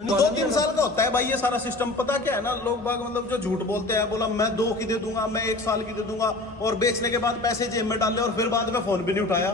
2-3 साल का होता है भाई ये सारा सिस्टम। पता क्या है ना, लोग बाग मतलब जो झूठ बोलते हैं, बोला मैं 2 की दे दूंगा, मैं 1 साल की दे दूंगा, और बेचने के बाद पैसे जेब में डाल ले और फिर बाद में फोन भी नहीं उठाया,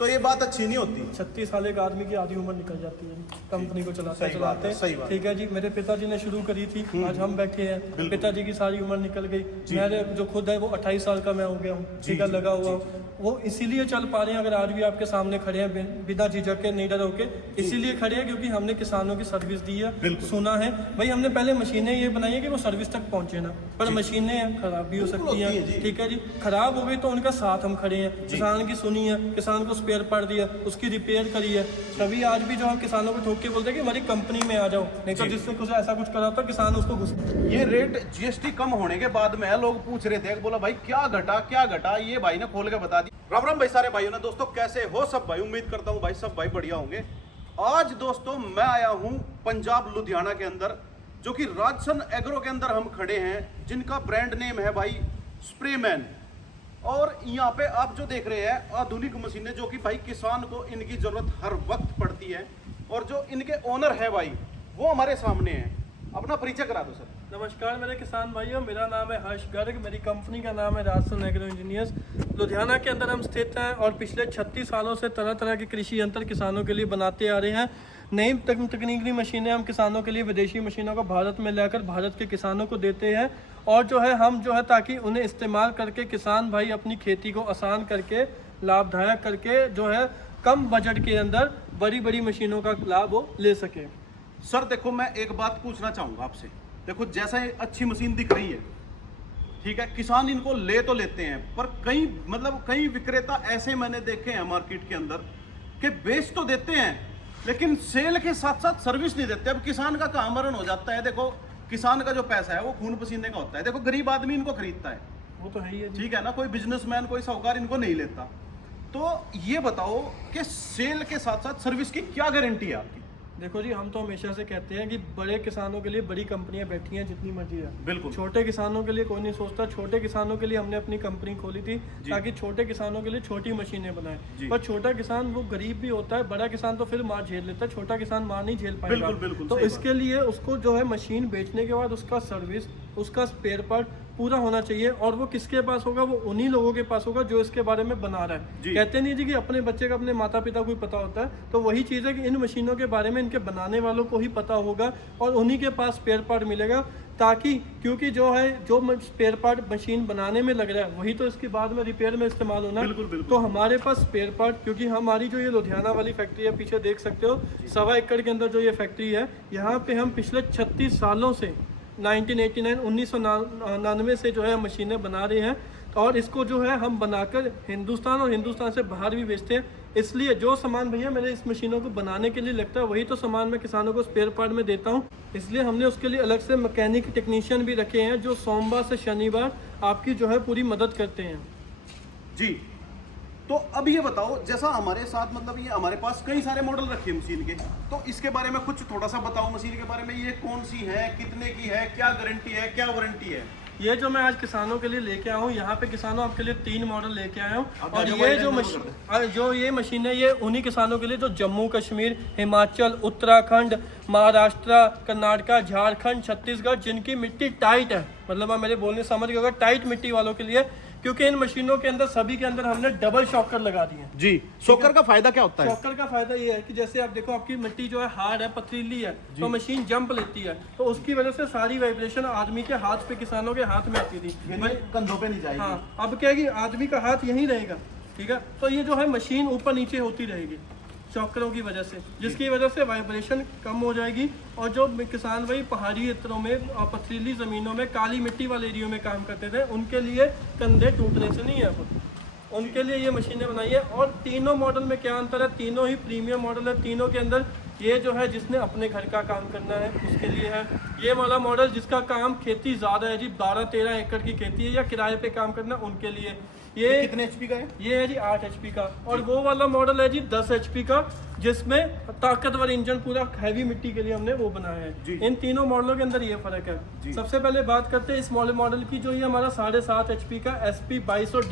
तो ये बात अच्छी नहीं होती। 36 साल एक आदमी की आधी उम्र निकल जाती है कंपनी को चलाते सही बात है। ठीक है जी। मेरे पिताजी ने शुरू करी थी, आज हम बैठे हैं, पिताजी की सारी उम्र निकल गई, मेरे जो खुद है वो 28 साल का मैं हो गया हूँ, ठीक है, लगा हुआ हूँ। वो इसीलिए चल पा रहे हैं, अगर आज भी आपके सामने खड़े हैं बिना झिझक के, नहीं डर होके, इसीलिए खड़े हैं क्योंकि हमने किसानों की सर्विस दी है, सुना है भाई। हमने पहले मशीनें ये बनाई है कि वो सर्विस तक पहुंचे ना, पर मशीनें खराब भी हो सकती हैं, ठीक है जी। खराब हो गई तो उनका साथ हम खड़े हैं, किसान की सुनी है, किसान को स्पेयर पार्ट दिया, उसकी रिपेयर करी है। तभी आज भी जो हम किसानों को ठोक के बोलते हैं कि हमारी कंपनी में आ जाओ, नहीं तो जिससे कुछ ऐसा कुछ करा तो किसान उसको घुस। ये रेट जीएसटी कम होने के बाद में है, लोग पूछ रहे थे, बोला भाई क्या घटा, ये भाई ने खोल के बता दिया। राम राम भाई सारे भाइयों ने, दोस्तों कैसे हो सब भाई, उम्मीद करता हूँ भाई सब भाई बढ़िया होंगे। आज दोस्तों मैं आया हूँ पंजाब लुधियाना के अंदर, जो कि राजसन एग्रो के अंदर हम खड़े हैं, जिनका ब्रांड नेम है भाई स्प्रेमैन। और यहाँ पे आप जो देख रहे हैं आधुनिक मशीनें, जो कि भाई किसान को इनकी जरूरत हर वक्त पड़ती है, और जो इनके ओनर है भाई वो हमारे सामने है। अपना परिचय करा दो सर। नमस्कार मेरे किसान भाइयों, मेरा नाम है हर्ष गर्ग, मेरी कंपनी का नाम है राजसन एग्रो इंजीनियर्स। लुधियाना के अंदर हम स्थित हैं और पिछले 36 सालों से तरह तरह के कृषि यंत्र किसानों के लिए बनाते आ रहे हैं। नई तकनीकी मशीनें हम किसानों के लिए विदेशी मशीनों को भारत में लाकर भारत के किसानों को देते हैं, और जो है हम जो है ताकि उन्हें इस्तेमाल करके किसान भाई अपनी खेती को आसान करके, लाभदायक करके, जो है कम बजट के अंदर बड़ी बड़ी मशीनों का लाभ वो ले सके। सर देखो, मैं एक बात पूछना चाहूंगा आपसे। देखो जैसा ये अच्छी मशीन दिख रही है, ठीक है, किसान इनको ले तो लेते हैं, पर कई विक्रेता ऐसे मैंने देखे हैं मार्केट के अंदर कि बेच तो देते हैं लेकिन सेल के साथ साथ सर्विस नहीं देते। अब किसान का कहाँ मरण हो जाता है। देखो किसान का जो पैसा है वो खून पसीने का होता है। देखो गरीब आदमी इनको खरीदता है, वो तो है ही है, ठीक है ना, कोई बिजनेसमैन कोई साहूकार इनको नहीं लेता। तो ये बताओ कि सेल के साथ साथ सर्विस की क्या गारंटी है आपकी? देखो जी, हम तो हमेशा से कहते हैं कि बड़े किसानों के लिए बड़ी कंपनियां बैठी हैं जितनी मर्जी है, बिल्कुल। छोटे किसानों के लिए कोई नहीं सोचता। छोटे किसानों के लिए हमने अपनी कंपनी खोली थी ताकि छोटे किसानों के लिए छोटी मशीनें बनाएं। पर छोटा किसान वो गरीब भी होता है, बड़ा किसान तो फिर मार झेल लेता है, छोटा किसान मार नहीं झेल पाएगा। बिल्कुल, तो इसके लिए उसको जो है मशीन बेचने के बाद उसका सर्विस, उसका स्पेयर पार्ट पूरा होना चाहिए, और वो किसके पास होगा? वो उन्हीं लोगों के पास होगा जो इसके बारे में बना रहा है। कहते नहीं जी कि अपने बच्चे का अपने माता पिता को ही पता होता है, तो वही चीज़ है कि इन मशीनों के बारे में इनके बनाने वालों को ही पता होगा और उन्हीं के पास स्पेयर पार्ट मिलेगा। ताकि क्योंकि जो है जो स्पेयर पार्ट मशीन बनाने में लग रहा है वही तो इसके बाद में रिपेयर में इस्तेमाल होना है। तो हमारे पास स्पेयर पार्ट, क्योंकि हमारी जो ये लुधियाना वाली फैक्ट्री है, पीछे देख सकते हो 1.25 एकड़ के अंदर जो ये फैक्ट्री है, यहाँ पे हम पिछले 36 सालों से 1999 से जो है मशीनें बना रहे हैं, और इसको जो है हम बनाकर हिंदुस्तान और हिंदुस्तान से बाहर भी बेचते हैं। इसलिए जो सामान भैया मेरे इस मशीनों को बनाने के लिए लगता है वही तो सामान मैं किसानों को स्पेयर पार्ट में देता हूं। इसलिए हमने उसके लिए अलग से मैकेनिक टेक्नीशियन भी रखे हैं जो सोमवार से शनिवार आपकी जो है पूरी मदद करते हैं जी। तो अब ये बताओ, जैसा हमारे साथ ये हमारे पास कई सारे मॉडल रखे हैं मशीन के, तो इसके बारे में कुछ थोड़ा सा बताओ मशीन के बारे में। ये कौन सी है, कितने की है, क्या गारंटी है, क्या वारंटी है? ये जो मैं आज किसानों के लिए लेके आया हूँ, यहाँ पे किसानों आपके लिए 3 मॉडल लेके आया हूँ। और ये जो ये मशीन है, ये उन्हीं किसानों के लिए जो जम्मू कश्मीर, हिमाचल, उत्तराखंड, महाराष्ट्र, कर्नाटका, झारखंड, छत्तीसगढ़, जिनकी मिट्टी टाइट है, मतलब आप मेरे बोलने समझ गए होगा, टाइट मिट्टी वालों के लिए, क्योंकि इन मशीनों के अंदर सभी के अंदर हमने डबल शॉकर लगा दिए हैं। जी। शॉकर का फायदा क्या होता है? शॉकर का फायदा ये है कि जैसे आप देखो आपकी मिट्टी जो है हार्ड है, पथरीली है, तो मशीन जंप लेती है, तो उसकी वजह से सारी वाइब्रेशन आदमी के हाथ पे, किसानों के हाथ में आती थी, कंधों पे नहीं जाएगी। हाँ, अब क्या है कि आदमी का हाथ यहीं रहेगा, ठीक है, तो ये जो है मशीन ऊपर नीचे होती रहेगी शॉकरों की वजह से, जिसकी वजह से वाइब्रेशन कम हो जाएगी। और जो किसान भाई पहाड़ी क्षेत्रों में और पथरीली ज़मीनों में, काली मिट्टी वाले एरियो में काम करते थे, उनके लिए कंधे टूटने से नहीं है, उनके लिए ये मशीनें बनाई है। और तीनों मॉडल में क्या अंतर है? तीनों ही प्रीमियम मॉडल है। तीनों के अंदर ये जो है जिसने अपने घर का काम करना है उसके लिए है, ये वाला मॉडल जिसका काम खेती ज़्यादा है जी, 12-13 एकड़ की खेती है या किराए पे काम करना, उनके लिए। ये कितने HP का है? ये है जी 8 HP का। और वो वाला मॉडल है जी 10 HP का, जिसमें ताकतवर इंजन, पूरा हैवी मिट्टी के लिए हमने वो बनाया है। इन तीनों मॉडलों के अंदर ये फर्क है। सबसे पहले बात करते हैं इस मॉडल की, जो ये हमारा 7.5 HP का SP 2200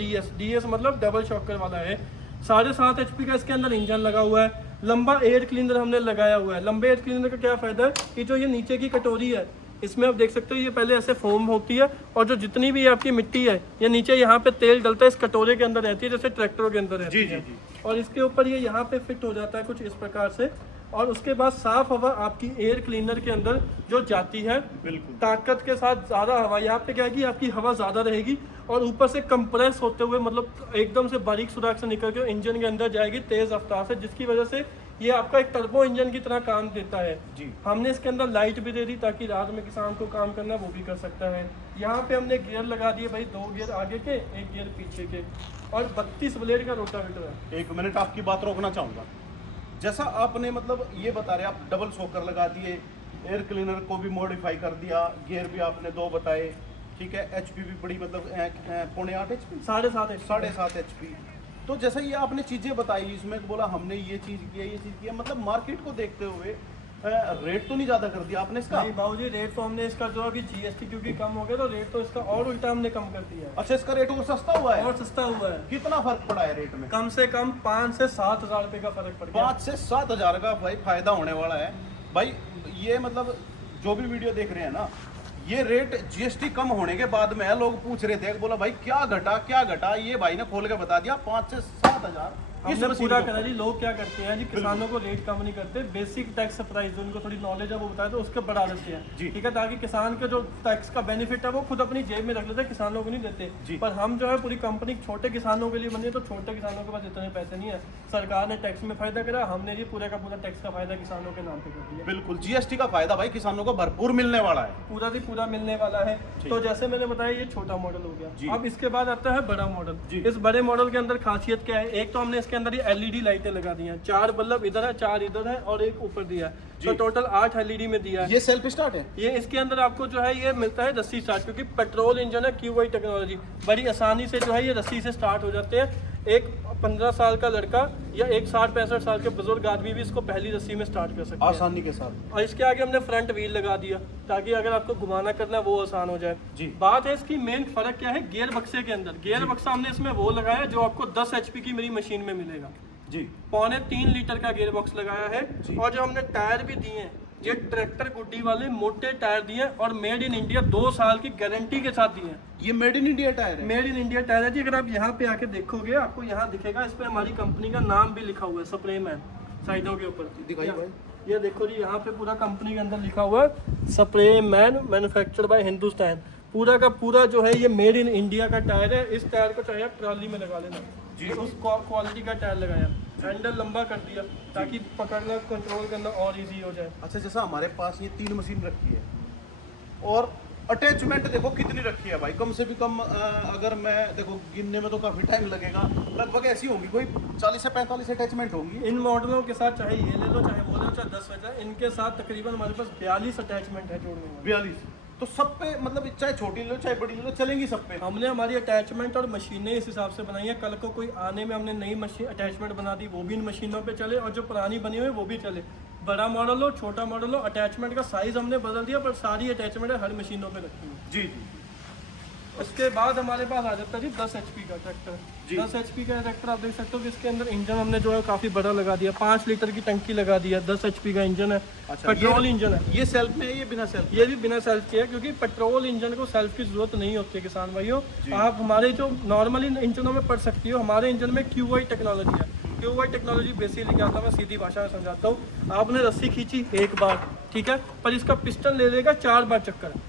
DS मतलब डबल शॉकर वाला है। 7.5 HP का इसके अंदर इंजन लगा हुआ है। लंबा एयर क्लीनर हमने लगाया हुआ है। लंबे एयर क्लीनर का क्या फायदा है कि जो ये नीचे की कटोरी है, इसमें आप देख सकते हो ये पहले ऐसे फोम होती है, और जो जितनी भी आपकी मिट्टी है ये नीचे यहाँ पे तेल डलता है इस कटोरे के अंदर रहती है, जैसे ट्रैक्टरों के अंदर रहती है। और इसके ऊपर ये यहाँ पे फिट हो जाता है कुछ इस प्रकार से, और उसके बाद साफ हवा आपकी एयर क्लीनर के अंदर जो जाती है, बिल्कुल ताकत के साथ ज़्यादा हवा यहाँ पे क्या है कि आपकी हवा ज़्यादा रहेगी, और ऊपर से कंप्रेस होते हुए मतलब एकदम से बारीक सुराख से निकल के इंजन के अंदर जाएगी तेज़ रफ्तार से, जिसकी वजह से ये आपका एक टर्बो इंजन की तरह काम देता है जी। हमने इसके अंदर लाइट भी दे दी ताकि रात में किसान को काम करना वो भी कर सकता है। यहाँ पे हमने गियर लगा दिए भाई, 2 गियर आगे के 1 गियर पीछे के, और 32 ब्लेड का रोटावेटर है। 1 मिनट आपकी बात रोकना चाहूंगा। जैसा आपने मतलब ये बता रहे, आप डबल शॉकर लगा दिए, एयर क्लीनर को भी मॉडिफाई कर दिया, गियर भी आपने 2 बताए, ठीक है। एचपी भी बड़ी मतलब 7.5 HP, 7.5 HP। तो जैसा ये आपने चीजें बताई, इसमें बोला हमने ये चीज किया, ये चीज किया, मतलब मार्केट को देखते हुए रेट तो नहीं ज्यादा कर दिया आपने इसका? नहीं बाबूजी, रेट तो हमने इसका जो अभी जीएसटी क्योंकि कम हो गया तो रेट तो इसका और उल्टा हमने कम कर दिया है। अच्छा, इसका रेट और सस्ता हुआ है? और सस्ता हुआ है। कितना फर्क पड़ा है रेट में? कम से कम 5 से 7 हज़ार रुपये का फर्क पड़ गया। 5 से 7 हज़ार का भाई फायदा होने वाला है भाई। ये मतलब जो भी वीडियो देख रहे हैं ना, ये रेट जीएसटी कम होने के बाद में है। लोग पूछ रहे थे, बोला भाई क्या घटा क्या घटा, ये भाई ने खोल के बता दिया 5 से 7 हज़ार हमने पूरा करा जी। लोग क्या करते हैं जी, किसानों को रेट कम नहीं करते, बेसिक टैक्स प्राइस जो उनको थोड़ी नॉलेज है वो बताए तो उसके बढ़ा देते हैं, ठीक है, ताकि किसान के जो टैक्स का बेनिफिट है वो खुद अपनी जेब में रख लेते हैं, किसानों को नहीं देते। पर हम जो है पूरी कंपनी छोटे किसानों के लिए बनी है, तो छोटे किसानों के पास इतने पैसे नहीं है। सरकार ने टैक्स में फायदा करा, हमने जी पूरे का पूरा टैक्स का फायदा किसानों के नाम पे कर दिया। बिल्कुल, जीएसटी का फायदा भाई किसानों को भरपूर मिलने वाला है, पूरा भी पूरा मिलने वाला है। तो जैसे मैंने बताया ये छोटा मॉडल हो गया। अब इसके बाद आता है बड़ा मॉडल। इस बड़े मॉडल के अंदर खासियत क्या है? एक तो हमने इसके अंदर ये एलईडी लाइटें लगा दी हैं, 4 बल्ब इधर है, 4 इधर है और 1 ऊपर दिया है, तो टोटल 8 एलईडी में दिया है। ये सेल्फ स्टार्ट है? ये इसके अंदर आपको जो है ये मिलता है रस्सी स्टार्ट, क्योंकि पेट्रोल इंजन है, QI टेक्नोलॉजी, बड़ी आसानी से जो है ये रस्सी से स्टार्ट हो जाते हैं। एक 15 साल का लड़का या एक 60-65 साल के बुजुर्ग आदमी भी इसको पहली रस्सी में स्टार्ट कर सकते हैं आसानी के साथ। और इसके आगे हमने फ्रंट व्हील लगा दिया ताकि अगर आपको घुमाना करना है वो आसान हो जाए जी। बात है इसकी मेन फर्क क्या है गियर बक्से के अंदर। गियर बक्सा हमने इसमें वो लगाया जो आपको 10 HP की मेरी मशीन में मिलेगा जी। 3.25 लीटर का गियर बॉक्स लगाया है और जो हमने टायर भी दिए हैं ये ट्रैक्टर गुड्डी वाले मोटे टायर दिए और मेड इन इंडिया 2 साल की गारंटी के साथ दिए हैं। ये मेड इन इंडिया टायर है? मेड इन इंडिया टायर है जी। अगर आप यहाँ पे आके देखोगे आपको यहाँ दिखेगा, इस पे हमारी कंपनी का नाम भी लिखा हुआ है, स्प्रे मैन, साइडों के ऊपर दिखाइए भाई। ये देखो जी यहाँ पे पूरा कंपनी के अंदर लिखा हुआ है spray man manufactured by Hindustan. पूरा का पूरा जो है ये मेड इन इंडिया का टायर है। इस टायर को चाहे आप ट्रॉली में लगा लेना जी, उस क्वालिटी का टायर लगाया, हैंडल लंबा कर दिया ताकि पकड़ना कंट्रोल करना और इजी हो जाए। अच्छा, जैसा हमारे पास ये 3 मशीन रखी है और अटैचमेंट देखो कितनी रखी है भाई, कम से भी कम अगर मैं देखो गिनने में तो काफी टाइम लगेगा, लगभग ऐसी होंगी कोई 40 से 45 अटैचमेंट होंगी। इन मॉडलों के साथ चाहे ये ले लो चाहे वो ले लो चाहे 10 ले लो, इनके साथ तकरीबन हमारे पास 42 अटैचमेंट है जोड़ने में। 42 तो सब पे मतलब चाहे छोटी ले लो चाहे बड़ी ले लो चलेंगी सब पे। हमने हमारी अटैचमेंट और मशीनें इस हिसाब से बनाई है, कल को कोई आने में हमने नई मशीन अटैचमेंट बना दी वो भी इन मशीनों पे चले और जो पुरानी बनी हुई वो भी चले। बड़ा मॉडल हो छोटा मॉडल हो, अटैचमेंट का साइज हमने बदल दिया पर सारी अटैचमेंट हर मशीनों पे रखी है जी जी। उसके बाद हमारे पास आ जाता है जी 10 HP का ट्रैक्टर। 10 HP का ट्रैक्टर आप देख सकते हो कि इसके अंदर इंजन हमने जो है काफी बड़ा लगा दिया, 5 लीटर की टंकी लगा दिया, 10 HP का इंजन है। अच्छा, पेट्रोल इंजन है। ये सेल्फ में है ये बिना सेल्फ? ये भी बिना सेल्फ के है क्योंकि पेट्रोल इंजन को सेल्फ की जरूरत नहीं होती है किसान भाइयों। आप हमारे जो नॉर्मली इंजनों में पढ़ सकती हो, हमारे इंजन में QI टेक्नोलॉजी है। QI टेक्नोलॉजी बेसिकली क्या होता है मैं सीधी भाषा में समझाता हूँ। आपने रस्सी खींची एक बार, ठीक है, पर इसका पिस्टन ले लेगा 4 बार चक्कर,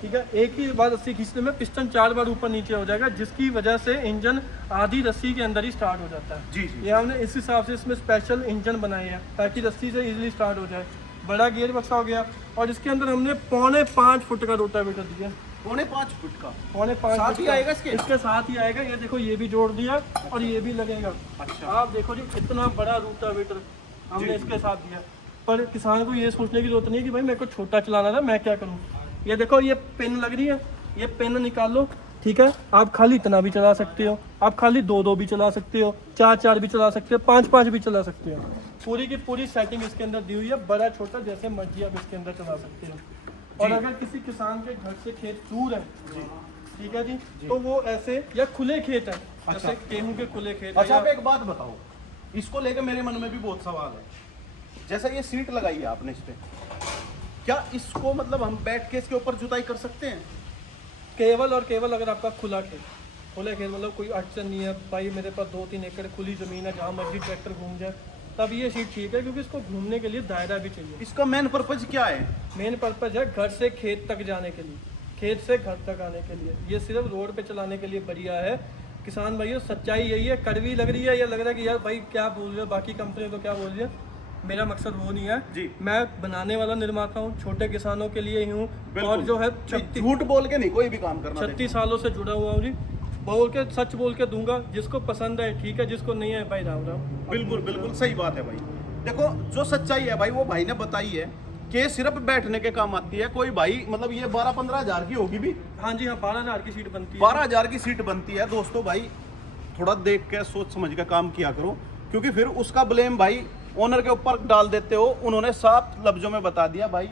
ठीक है। एक ही बार रस्सी खींचने में पिस्टन 4 बार ऊपर नीचे हो जाएगा जिसकी वजह से इंजन आधी रस्सी के अंदर ही स्टार्ट हो जाता है जी जी। ये हमने इस हिसाब से इसमें स्पेशल इंजन बनाए हैं ताकि रस्सी से इजीली स्टार्ट हो जाए। बड़ा गियर बक्सा हो गया और इसके अंदर हमने 5.25 फुट का रोटावेटर दिया। 5.25 फुट का? 5.25 साथ ही आएगा इसके साथ ही आएगा। ये देखो ये भी जोड़ दिया और ये भी लगेगा। अच्छा, आप देखो जी इतना बड़ा रोटावेटर हमने इसके साथ दिया। पर किसान को ये सोचने की जरूरत नहीं है कि भाई मेरे को छोटा चलाना था मैं क्या करूँ। ये देखो ये पिन लग रही है, ये पिन निकाल लो, ठीक है। आप खाली इतना भी चला सकते हो, आप खाली 2-2 भी चला सकते हो, 4-4 भी चला सकते हो, 5-5 भी चला सकते हो। पूरी की पूरी सेटिंग इसके अंदर दी हुई है, बड़ा छोटा जैसे मर्जी आप इसके अंदर चला सकते हो। और अगर किसी किसान के घर से खेत दूर है ठीक है जी, तो वो ऐसे या खुले खेत है जैसे गेहूं के खुले खेत। अच्छा, आप एक बात बताओ, इसको लेके मेरे मन में भी बहुत सवाल है। जैसा ये सीट लगाई है आपने इस पे, क्या इसको मतलब हम बैठ के इसके ऊपर जुताई कर सकते हैं? केवल और केवल अगर आपका खुला खेत मतलब कोई अड़चन नहीं है भाई, मेरे पास 2-3 एकड़ खुली ज़मीन है जहाँ मर्जी ट्रैक्टर घूम जाए, तब ये सीट ठीक है, क्योंकि इसको घूमने के लिए दायरा भी चाहिए। इसका मेन पर्पज क्या है? मेन पर्पज है घर से खेत तक जाने के लिए, खेत से घर तक आने के लिए। ये सिर्फ रोड पे चलाने के लिए बढ़िया है। किसान भाइयों, सच्चाई यही है। कड़वी लग रही है, या लग रहा है कि यार भाई क्या बोल रहे हो, बाकी कंपनी तो क्या बोल रही है, मेरा मकसद वो नहीं है जी। मैं बनाने वाला निर्माता हूँ, छोटे किसानों के लिए ही हूँ, और जो है झूठ बोल के नहीं कोई भी काम करना। 36 सालों से जुड़ा हुआ हूँ जी, बोल के सच बोल के दूंगा। जिसको पसंद है ठीक है, जिसको नहीं है भाई राम राम। बिल्कुल बिल्कुल सही बात है भाई। देखो जो सच्चाई है भाई, वो भाई ने बताई है कि सिर्फ बैठने के काम आती है। कोई भाई मतलब ये 12-15 हजार की होगी भी। हाँ जी हाँ, 12,000 की सीट बनती है। 12,000 की सीट बनती है दोस्तों। भाई थोड़ा देख के सोच समझ के काम किया करो, क्योंकि फिर उसका ब्लेम भाई ओनर के ऊपर डाल देते हो। उन्होंने साफ लफ्जों में बता दिया भाई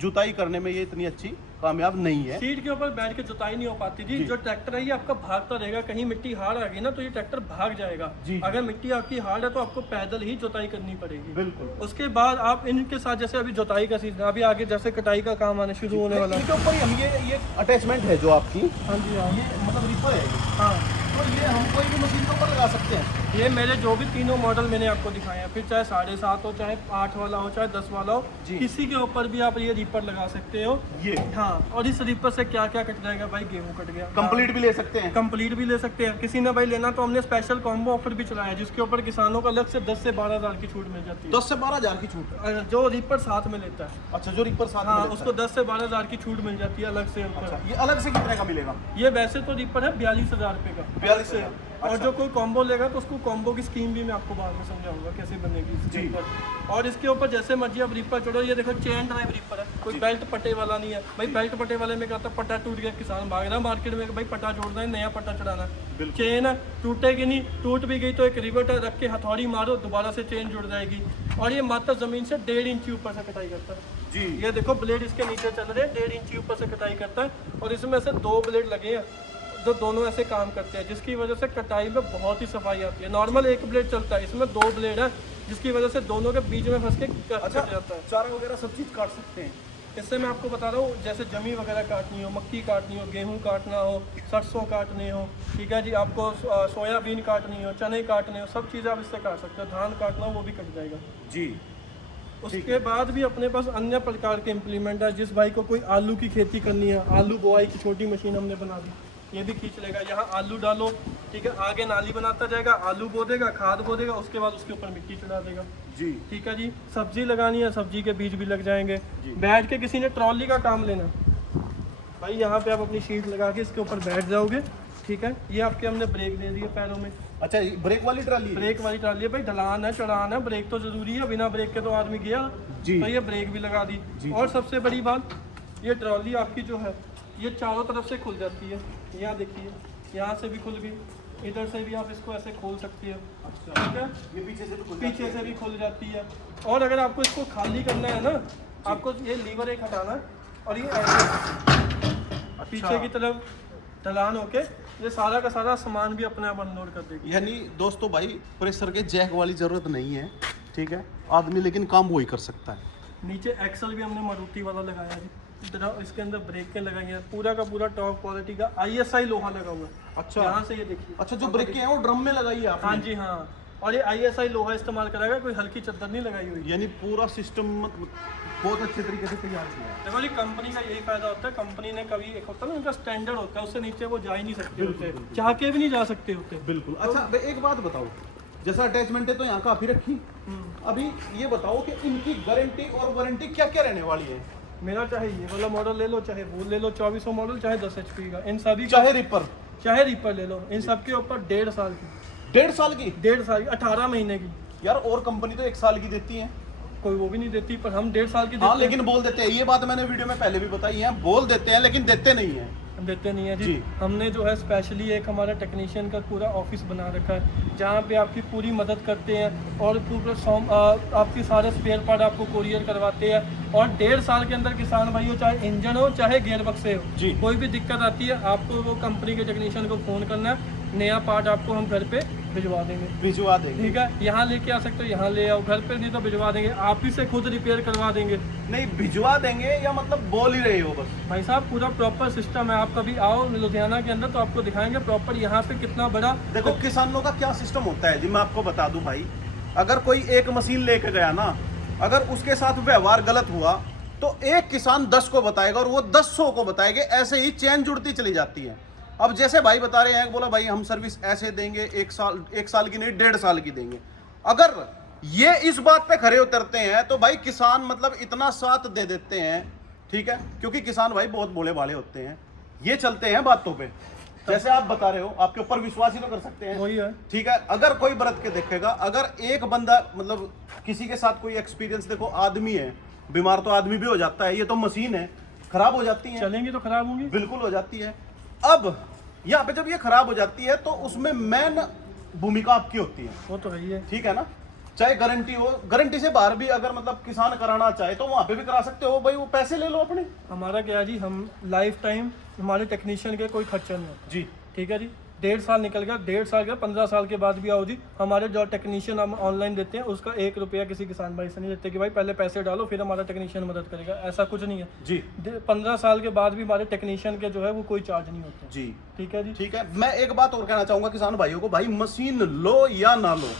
जुताई करने में ये इतनी अच्छी कामयाब नहीं है। सीट के ऊपर बैठ के जुताई नहीं हो पाती जी। जो ट्रैक्टर है ये आपका भागता रहेगा, कहीं मिट्टी हार्ड आ गई ना तो ये ट्रैक्टर भाग जाएगा जी। अगर मिट्टी आपकी हार्ड है तो आपको पैदल ही जुताई करनी पड़ेगी। बिल्कुल। उसके बाद आप इनके साथ, जैसे अभी जुताई का सीजन, अभी आगे जैसे कटाई का काम आने शुरू होने वाला है। इनके ऊपर हम ये अटैचमेंट है जो आपकी, हाँ जी हाँ, ये मतलब रिपर है ये। हाँ तो ये हम कोई भी मशीन के ऊपर लगा सकते हैं। ये मेरे जो भी तीनों मॉडल मैंने आपको दिखाए हैं, फिर चाहे 7.5 हो, चाहे 8 वाला हो, चाहे 10 वाला हो, किसी के ऊपर भी आप ये रीपर लगा सकते हो। ये हाँ, और इस रीपर से क्या क्या कट जाएगा भाई, गेहूं कट गया, कंप्लीट भी ले सकते हैं। कंप्लीट भी ले सकते हैं। किसी ने भाई लेना तो हमने स्पेशल कॉम्बो ऑफर भी चलाया, जिसके ऊपर किसानों को अलग से 10 से 12 हज़ार की छूट मिल जाती है। 10 से 12 हजार की छूट, जो रीपर साथ में लेता है। अच्छा जो रीपर साथ में हाँ, लेता उसको है। 10 से 12 हज़ार की छूट मिल जाती है अलग से। अच्छा, ये अलग से कितने का मिलेगा? ये वैसे तो रीपर है 42,000 रुपये का, 42,000। और अच्छा। जो कोई कॉम्बो लेगा तो उसको कॉम्बो की स्कीम भी मैं आपको बाद में समझाऊंगा कैसे बनेगी इसके जी। ऊपर। और इसके ऊपर जैसे मर्जी आप रीपर चढ़ो। ये देखो चेन ड्राइव रीपर है, कोई बेल्ट पट्टे वाला नहीं है भाई। बेल्ट पट्टे वाले में कहता पट्टा टूट गया, किसान भाग रहा मार्केट में भाई पट्टा जोड़ना है, नया पट्टा चढ़ाना है। चेन है, टूटेगी नहीं, टूट भी गई तो एक रिवर्ट रख के हथौड़ी मारो, दोबारा से चेन जुड़ जाएगी। और ये मात्र जमीन से 1.5 इंच ऊपर से कटाई करता है जी। ये देखो ब्लेड इसके नीचे चल रहे हैं, 1.5 इंच ऊपर से कटाई करता है। और इसमें से 2 ब्लेड लगे हैं जो दोनों ऐसे काम करते हैं, जिसकी वजह से कटाई में बहुत ही सफाई आती है। नॉर्मल 1 ब्लेड चलता है, इसमें 2 ब्लेड है, जिसकी वजह से दोनों के बीच में फंस के कट जाता है। चारा वगैरह सब चीज काट सकते हैं इससे मैं आपको बता रहा हूँ, जैसे जमी वगैरह काटनी हो, मक्की काटनी हो, गेहूँ काटना हो, सरसों काटनी हो, ठीक है जी, आपको सोयाबीन काटनी हो, चने काटने हो, सब चीज़ें आप इससे काट सकते हो। धान काटना हो वो भी कट जाएगा जी। उसके बाद भी अपने पास अन्य प्रकार के इम्प्लीमेंट है। जिस भाई को कोई आलू की खेती करनी है, आलू बोआई की छोटी मशीन हमने बना दी, ये भी खींच लेगा। यहाँ आलू डालो, ठीक है, आगे नाली बनाता जाएगा, आलू बो देगा, खाद बो देगा, उसके बाद उसके ऊपर मिट्टी चढ़ा देगा जी। ठीक है जी। सब्जी लगानी है, सब्जी के बीज भी लग जाएंगे। बैठ के किसी ने ट्रॉली का काम लेना भाई, यहाँ पे आप अपनी शीट लगा के इसके ऊपर बैठ जाओगे, ठीक है। ये आपके हमने ब्रेक दे दी है पैरों में। अच्छा ये ब्रेक वाली ट्राली है? ब्रेक वाली ट्राली है भाई, ढलान है, चढ़ान है, ब्रेक तो जरूरी है, बिना ब्रेक के तो आदमी गया जी। तो ये ब्रेक भी लगा दी जी। और सबसे बड़ी बात, ये ट्रॉली आपकी जो है ये चारों तरफ से खुल जाती है। यहाँ देखिए, यहाँ से भी खुल गई, इधर से भी आप इसको ऐसे खोल सकते हो, अच्छा ठीक है। ये पीछे से भी खुल पीछे जाती से है? भी खुल जाती है। और अगर आपको इसको खाली करना है ना, आपको ये लीवर एक हटाना है और ये ऐसे पीछे की तरफ ढलान होके ये सारा का सारा सामान भी अपने आप अनलोड कर देगी। यानी दोस्तों भाई प्रेशर के जैक वाली जरूरत नहीं है, ठीक है, आदमी लेकिन काम वही कर सकता है। नीचे एक्सल भी हमने मारुति वाला लगाया है, इसके अंदर ब्रेकें लगाई हैं, पूरा का पूरा टॉप क्वालिटी का ISI लोहा लगा हुआ है। अच्छा। यहाँ से ये देखिए, अच्छा जो ब्रेकें हैं वो ड्रम में लगाई है आपने? हाँ जी हाँ, और ये ISI लोहा इस्तेमाल कराएगा, कोई हल्की चद्दर नहीं लगाई हुई। यानी पूरा सिस्टम बहुत अच्छे तरीके से तैयार किया है। देखो जी, कंपनी का यही फायदा होता है, कंपनी ने कभी एक होता है ना उनका स्टैंडर्ड होता है, उससे नीचे वो जा ही नहीं सकते होते, चाह के भी नहीं जा सकते होते। बिल्कुल। अच्छा भाई एक बात बताओ, जैसा अटैचमेंट है तो यहाँ काफी रखी, अभी ये बताओ कि इनकी गारंटी और वारंटी क्या क्या रहने वाली है? मेरा चाहे ये वाला मॉडल ले लो, चाहे वो ले लो 2400 मॉडल, चाहे 10 HP का, इन सभी चाहे रिपर, चाहे रीपर ले लो, इन सब के ऊपर 1.5 साल की, 1.5 साल की? 1.5 साल की, 18 महीने की। यार और कंपनी तो 1 साल की देती है। कोई वो भी नहीं देती, पर हम 1.5 साल की हाँ देते हैं। लेकिन बोल देते हैं, ये बात मैंने वीडियो में पहले भी बताई है, बोल देते हैं लेकिन देते नहीं है। हम देते नहीं है जी। जी। हमने जो है स्पेशली एक हमारा टेक्नीशियन का पूरा ऑफिस बना रखा है, जहाँ पे आपकी पूरी मदद करते हैं और पूरा आपकी सारे स्पेयर पार्ट आपको कोरियर करवाते हैं। और 1.5 साल के अंदर किसान भाई हो, चाहे इंजन हो चाहे गियर बक्से हो जी, कोई भी दिक्कत आती है, आपको वो कंपनी के टेक्नीशियन को फ़ोन करना है, नया पार्ट आपको हम घर पे भिजवा देंगे। भिजवा देंगे। ठीक है, यहाँ लेके आ सकते हो, यहाँ ले आओ, घर पे नहीं तो भिजवा देंगे, आप ही से खुद रिपेयर करवा देंगे। नहीं भिजवा देंगे या मतलब बोल ही रहे हो बस? भाई साहब पूरा प्रॉपर सिस्टम है, आप कभी आओ लुधियाना के अंदर तो आपको दिखाएंगे प्रॉपर यहाँ पे कितना बड़ा। देखो किसानों का क्या सिस्टम होता है जी, मैं आपको बता दूं भाई, अगर कोई एक मशीन लेके गया ना, अगर उसके साथ व्यवहार गलत हुआ तो एक किसान 10 को बताएगा और वो 10 को बताएंगे, ऐसे ही चेन जुड़ती चली जाती है। अब जैसे भाई बता रहे हैं, बोला भाई हम सर्विस ऐसे देंगे, 1 साल की नहीं 1.5 साल की देंगे। अगर ये इस बात पे खरे उतरते हैं तो भाई किसान मतलब इतना साथ दे देते हैं, ठीक है, क्योंकि किसान भाई बहुत भोले भाले होते हैं, ये चलते हैं बातों पे। जैसे आप बता रहे हो, आपके ऊपर विश्वास ही तो कर सकते हैं। वही है, ठीक है, अगर कोई बरत के देखेगा, अगर एक बंदा मतलब किसी के साथ कोई एक्सपीरियंस, देखो आदमी है, बीमार तो आदमी भी हो जाता है, ये तो मशीन है, खराब हो जाती है, चलेंगी तो खराब होंगी, बिल्कुल हो जाती है। अब यहाँ पे जब ये खराब हो जाती है तो उसमें मेन भूमिका आपकी होती है, वो तो है ही है। ठीक है ना, चाहे गारंटी हो, गारंटी से बाहर भी अगर मतलब किसान कराना चाहे तो वहां पे भी करा सकते हो भाई, वो पैसे ले लो अपने। हमारा क्या है जी, हम लाइफ टाइम हमारे टेक्नीशियन के कोई खर्चा नहीं होता जी, ठीक है जी। 1.5 साल निकल गया, 1.5 साल का 15 साल के बाद भी आओ जी, हमारे जो टेक्नीशियन हम ऑनलाइन देते हैं उसका 1 रुपया किसी किसान भाई से नहीं देते कि भाई पहले पैसे डालो फिर हमारा टेक्नीशियन मदद करेगा, ऐसा कुछ नहीं है जी। 15 साल के बाद भी हमारे टेक्नीशियन के जो है वो कोई चार्ज नहीं होता जी, ठीक है जी। ठीक है। मैं एक बात और कहना चाहूंगा किसान भाइयों को, भाई मशीन लो या ना लो,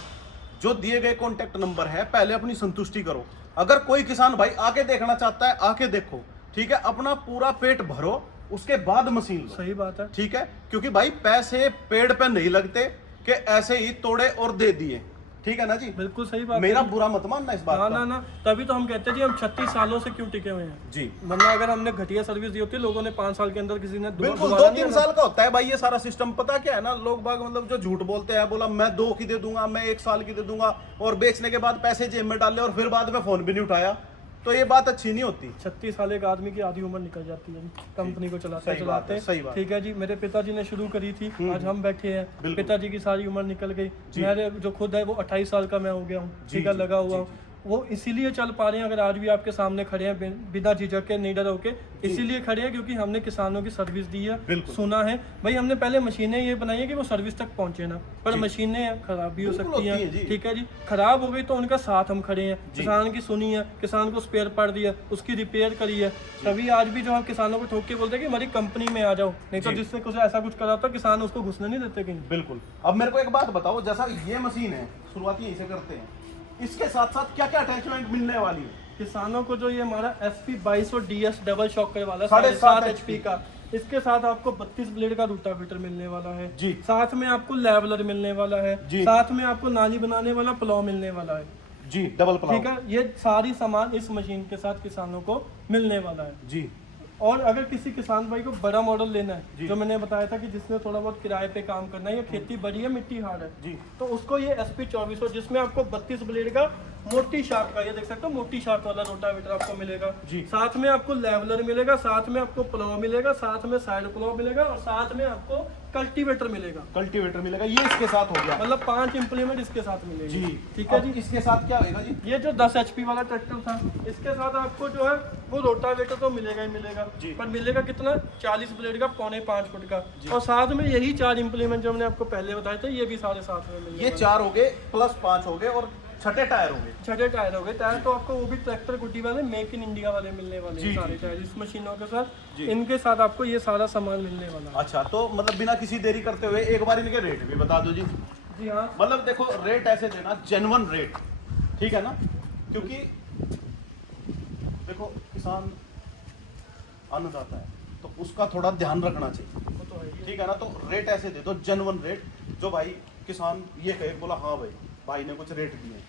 जो दिए गए कॉन्टेक्ट नंबर है, पहले अपनी संतुष्टि करो। अगर कोई किसान भाई आके देखना चाहता है, आके देखो, ठीक है, अपना पूरा पेट भरो, उसके बाद मशीन लो। सही बात है, ठीक है, क्योंकि भाई पैसे पेड़ पे नहीं लगते कि ऐसे ही तोड़े और दे दिए, ठीक है ना जी। बिल्कुल सही बात मेरा है। बुरा मत मानना इस बात ना का। ना ना, तभी तो हम कहते हैं जी हम 36 सालों से क्यों टिके हुए हैं जी, वरना अगर हमने घटिया सर्विस दी होती, लोगों ने 5 साल के अंदर किसी ने बिल्कुल दोबारा 2-3 साल का होता है भाई ये सारा सिस्टम। पता क्या है ना, लोग बाग मतलब जो झूठ बोलते हैं, बोला मैं 2 की दे दूंगा, मैं 1 साल की दे दूंगा, और बेचने के बाद पैसे जेब में डाले और फिर बाद में फोन भी नहीं उठाया, तो ये बात अच्छी नहीं होती। 36 साल एक आदमी की आधी उम्र निकल जाती है कंपनी को चलाते सही बात है, सही बात। ठीक है जी। मेरे पिताजी ने शुरू करी थी, आज हम बैठे हैं, पिताजी की सारी उम्र निकल गई, मेरे जो खुद है वो 28 साल का मैं हो गया हूँ, ठीक है, लगा हुआ हूँ। वो इसीलिए चल पा रहे हैं, अगर आज भी आपके सामने खड़े हैं बिना झिझक के, निडर होके, इसीलिए खड़े हैं क्योंकि हमने किसानों की सर्विस दी है, सुना है भाई। हमने पहले मशीनें ये बनाई है कि वो सर्विस तक पहुंचे ना, पर मशीनें खराब भी हो सकती हैं, ठीक है जी। खराब हो गई तो उनका साथ हम खड़े हैं, किसान की सुनी है, किसान को स्पेयर पार्ट दिया, उसकी रिपेयर करी है। तभी आज भी जो हम किसानों को ठोक के बोलते हैं कि हमारी कंपनी में आ जाओ, नहीं तो जिससे कुछ ऐसा कुछ करा तो किसान उसको घुसने नहीं देते कहीं। बिल्कुल। अब मेरे को एक बात बताओ, जैसा ये मशीन है, शुरुआती यहीं से करते हैं, इसके साथ साथ क्या क्या अटैचमेंट मिलने वाली है किसानों को? जो ये हमारा SP 2200 DS डबल शॉकर वाला 7.5 HP का, इसके साथ आपको 32 ब्लेड का रूटावेटर मिलने वाला है जी, साथ में आपको लेवलर मिलने वाला है जी, साथ में आपको नाली बनाने वाला प्लॉ मिलने वाला है जी, डबल प्लॉ, ठीक है। ये सारी सामान इस मशीन के साथ किसानों को मिलने वाला है जी। और अगर किसी किसान भाई को बड़ा मॉडल लेना है, जो मैंने बताया था कि जिसने थोड़ा बहुत किराए पे काम करना है या खेती बड़ी है, मिट्टी हार्ड है जी, तो उसको ये SP 2400 जिसमें आपको 32 ब्लेड का मोटी शाफ्ट का, ये देख सकते हो मोटी शाफ्ट वाला रोटावेटर आपको मिलेगा जी। साथ में आपको लेवलर मिलेगा, साथ में आपको प्लॉ मिलेगा, साथ में साइड प्लॉ मिलेगा, और साथ में आपको कल्टीवेटर मिलेगा। कल्टीवेटर मिलेगा, ये इसके साथ हो गया, मतलब 5 इंप्लीमेंट इसके साथ मिलेगा जी, ठीक है जी। इसके साथ क्या होगा जी? ये जो 10 HP वाला ट्रैक्टर था, इसके साथ आपको जो है वो रोटावेटर तो मिलेगा ही मिलेगा जी, पर मिलेगा कितना? 40 ब्लेड का, 4.25 फुट का, और साथ में यही 4 इंप्लीमेंट जो हमने आपको पहले बताए थे, ये भी सारे साथ में मिलेंगे। ये 4 हो गए प्लस 5 हो गए, और छठे टायर हो गए। छठे टायर हो गए। टायर तो आपको वो भी ट्रैक्टर गुड्डी वाले मेक इन इंडिया वाले मिलने वाले हैं सारे टायर इस मशीनों के साथ, इनके साथ आपको ये सारा सामान मिलने वाला है। अच्छा, तो मतलब बिना किसी देरी करते हुए एक बार इनके रेट भी बता दो जी। जी हाँ, मतलब देखो रेट ऐसे देना, जेन्युइन रेट, ठीक है ना, क्योंकि देखो किसान अन्नदाता है तो उसका थोड़ा ध्यान रखना चाहिए, ठीक है ना। तो रेट ऐसे दे दो, जेन्युइन रेट, जो भाई किसान ये कहे बोला हाँ भाई ने कुछ रेट दिए।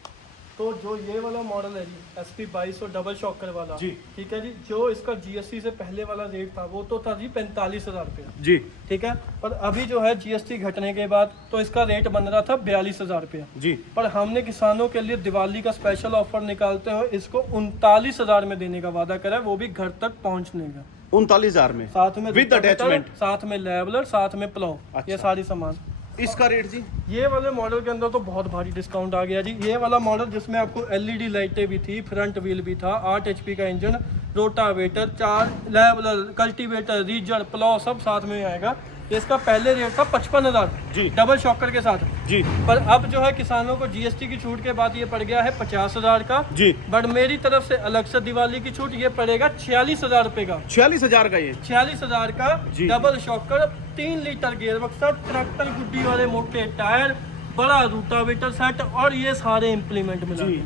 तो जो ये वाला मॉडल है जी, SP 2200 डबल शॉकर वाला जी, ठीक है जी, जो इसका GST से पहले वाला रेट था वो तो था जी 45,000 रुपया जी, ठीक है। पर अभी जो है GST घटने के बाद तो इसका रेट बन रहा था 42,000 रुपया जी, पर हमने किसानों के लिए दिवाली का स्पेशल ऑफर निकालते हुए इसको 39,000 में देने का वादा करा है, वो भी घर तक पहुँचने का। 39,000 में, साथ में विद अटैचमेंट, साथ में लेवलर, साथ में प्लॉ, ये सारी सामान। इसका रेट जी? ये वाले मॉडल के अंदर तो बहुत भारी डिस्काउंट आ गया जी। ये वाला मॉडल जिसमें आपको LED लाइटें भी थी, फ्रंट व्हील भी था, 8 HP का engine, rotavator, 4 leveller, cultivator, ridger, plough सब साथ में आएगा। इसका पहले रेट था 55,000 जी। डबल शॉकर के साथ जी पर अब जो है किसानों को जीएसटी की छूट के बाद ये पड़ गया है 50,000 का जी। बट मेरी तरफ से अलग से दिवाली की छूट ये पड़ेगा 46,000 रुपए का 46,000 का ये 46,000 का जी। डबल शॉकर 3 लीटर गियर बक्सा ट्रैक्टर गुड्डी वाले मोटे टायर बड़ा रूटावेटर सेट और ये सारे इम्प्लीमेंट मिला जी।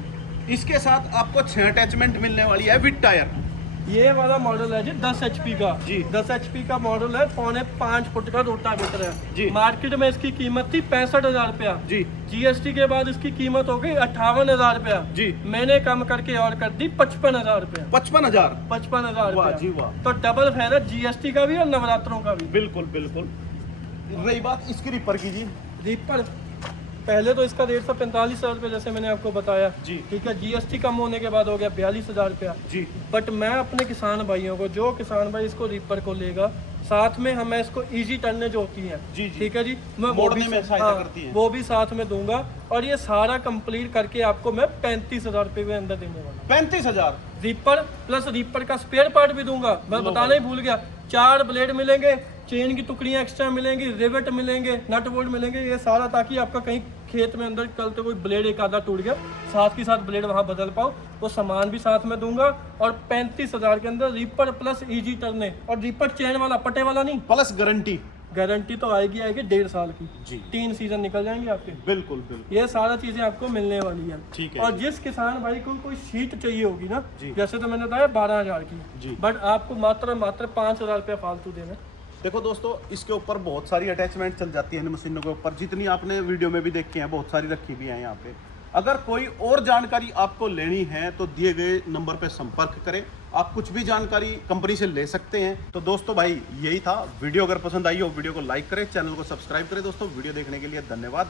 इसके साथ आपको 6 अटैचमेंट मिलने वाली है विद टायर। ये वाला मॉडल है जी 10 HP का जी। 10 HP का मॉडल है 4.5 फुट का रोटावेटर है जी। मार्केट में इसकी कीमत थी 65,000 रुपया जी जीएसटी के बाद इसकी कीमत हो गई 58,000 रुपया जी। मैंने कम करके और कर दी 55,000 रुपया 55,000। 55,000 वाह रुपया जी वाह। तो डबल फायदा जीएसटी का भी और नवरात्रों का भी। बिल्कुल बिल्कुल। रही बात इसकी रिपर की जी। रिपर पहले तो इसका रेट था 45,000 रुपये जैसे मैंने आपको बताया जी। ठीक है जीएसटी कम होने के बाद हो गया 42,000 रुपया जी बट मैं अपने किसान भाइयों को जो किसान भाई इसको रिपर को लेगा साथ में हमें इसको इजी टर्ने जो होती हैं जी, जी। ठीक है जी मैं वो मोड़ने भी में सहायता करती हैं। वो भी साथ में दूंगा और ये सारा कंप्लीट करके आपको मैं 35,000 रुपये के अंदर देने वाला 35,000। रिपर प्लस रिपर का स्पेयर पार्ट भी दूंगा मैं बताना ही भूल गया 4 ब्लेड मिलेंगे चेन की टुकड़ियां एक्स्ट्रा मिलेंगी रिवेट मिलेंगे नट बोल्ट मिलेंगे ये सारा ताकि आपका कहीं खेत में अंदर कल तो कोई ब्लेड एक आधा टूट गया साथ के साथ ब्लेड वहां बदल पाओ वो सामान भी साथ में दूंगा और 35,000 के अंदर रिपर प्लस इजी टर्ने और रिपर चेन वाला पट्टे वाला नहीं प्लस गारंटी। गारंटी तो आएगी 1.5 साल की जी। 3 सीजन निकल जाएंगे आपके बिल्कुल बिल्कुल। ये सारा चीजें आपको मिलने वाली है ठीक है। और जिस किसान भाई को कोई शीट चाहिए होगी ना जी। जैसे तो मैंने बताया 12,000 की जी। बट आपको मात्र 5,000 रुपया फालतू देना। देखो दोस्तों इसके ऊपर बहुत सारी अटैचमेंट चल जाती है इन मशीनों के ऊपर जितनी आपने वीडियो में भी देखी है बहुत सारी रखी भी है यहाँ पे। अगर कोई और जानकारी आपको लेनी है तो दिए गए नंबर पे संपर्क करें। आप कुछ भी जानकारी कंपनी से ले सकते हैं। तो दोस्तों भाई यही था वीडियो। अगर पसंद आई हो वीडियो को लाइक करें चैनल को सब्सक्राइब करें। दोस्तों वीडियो देखने के लिए धन्यवाद।